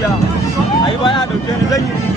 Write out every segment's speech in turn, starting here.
gaskiya ai baya dauke ni zan yi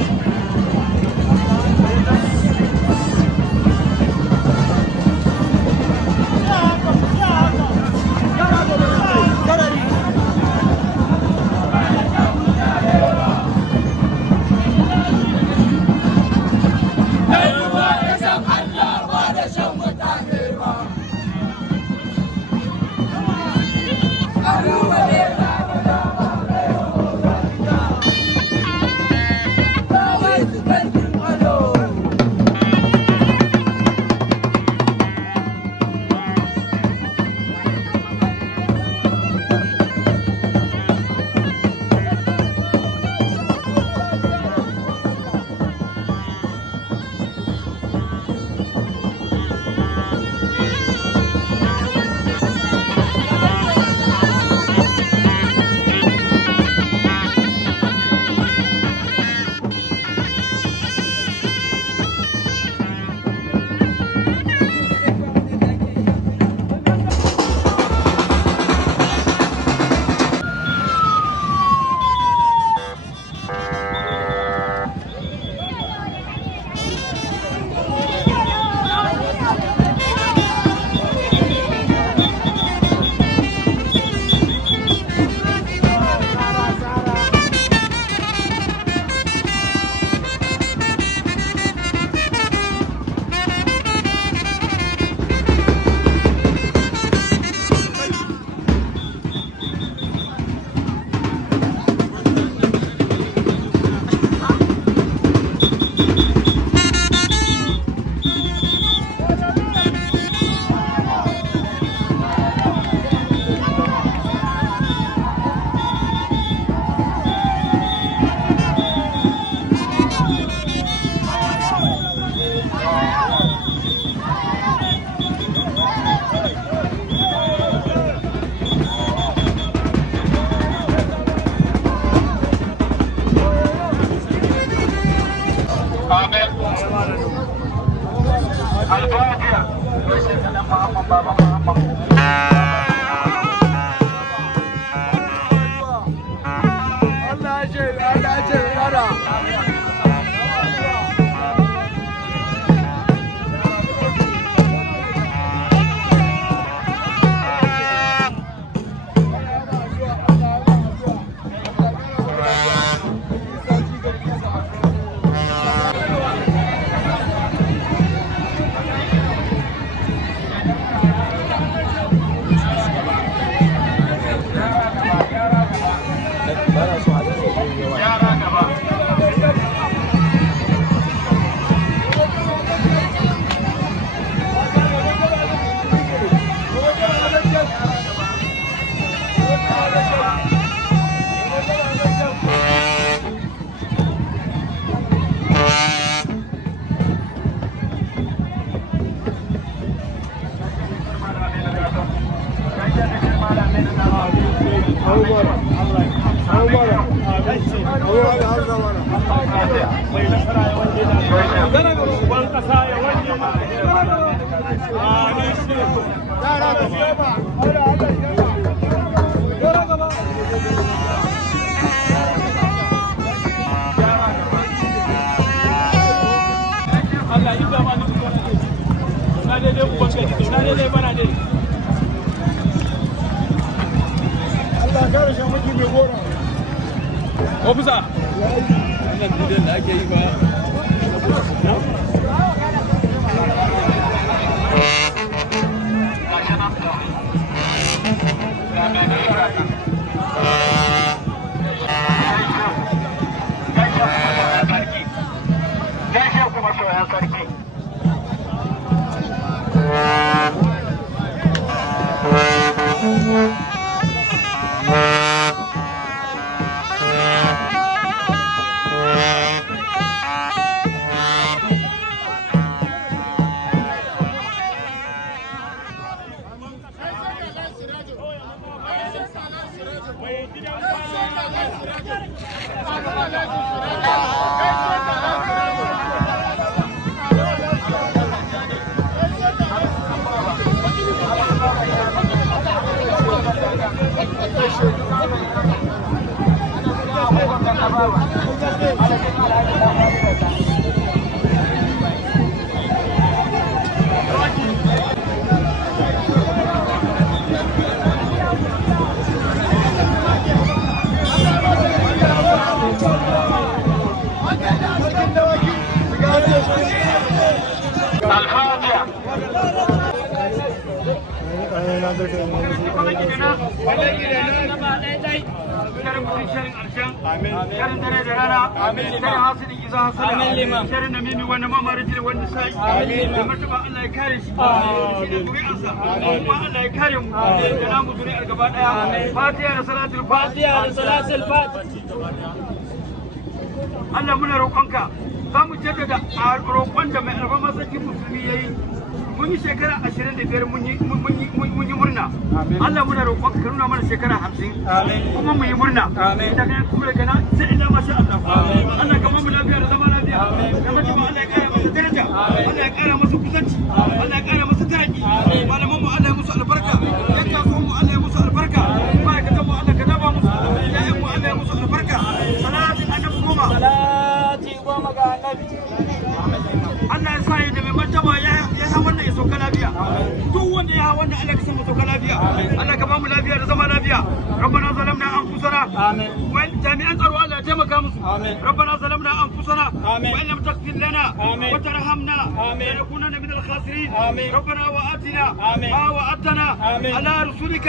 Ofisa, wannan bidiyon da ake yi ba. شر دنيا درانا شر حاسد إذا حسد شر نميم ونمام رجل والنساء مرتبة الله يكارش الله يكرم جنام زريع القبائل فاتحة لصلاة الفاتحة لصلاة الفاتحة Allah muna roƙonka za mu jaddada a roƙon da mai alfarma sarkin musulmi ya yi mun yi shekara 25 mun yi murna Allah muna roƙonka ka nuna mana shekara 50 kuma mu yi murna daga kuma daga nan sai ina masha Allah Allah ka mu lafiya da zama lafiya da mutum Allah ya kara masa daraja Allah ya kara masa kusanci Allah ya kara masa taki malaman mu Allah ya musu albarka yan kasuwan mu Allah ya musu albarka ma'aikatan mu Allah ka daba musu ya'yan mu Allah ya musu albarka salatin annabi goma ga annabi Allah ya sa da mai martaba ya ha wannan ya sauka lafiya duk wanda ya ha wannan Allah ka san mu sauka lafiya Allah ka ba mu lafiya da zama lafiya ربنا ظلمنا انفسنا جميعا قالوا الله يتمكى ربنا ظلمنا انفسنا وان لم تغفر لنا وترحمنا لنكونن من الخاسرين ربنا واتنا ما وعدتنا على رسلك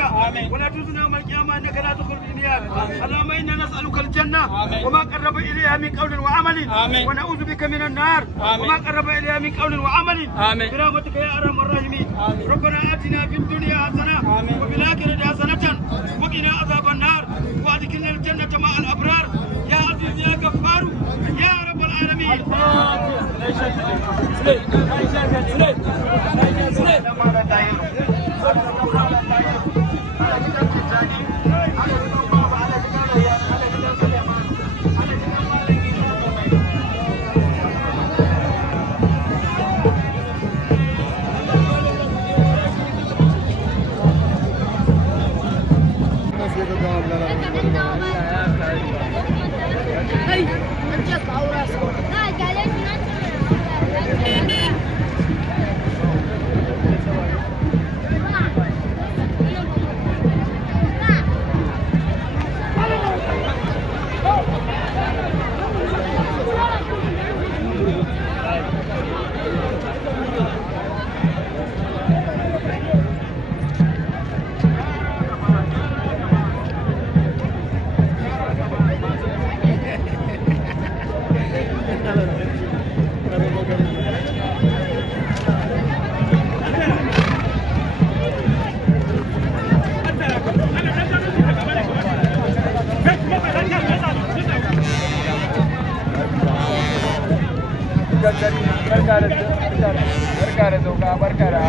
ولا تخزنا يوم القيامه انك لا تخرج النار اللهم انا نسالك الجنه وما قرب اليها من قول وعمل ونعوذ بك من النار وما قرب اليها من قول وعمل برحمتك يا ارحم الراحمين ربنا اتنا في الدنيا حسنه وفي الاخره حسنه وقنا عذاب النار وادخلنا الجنة مع الأبرار يا عزيز يا غفار يا رب العالمين barka da sauka barka da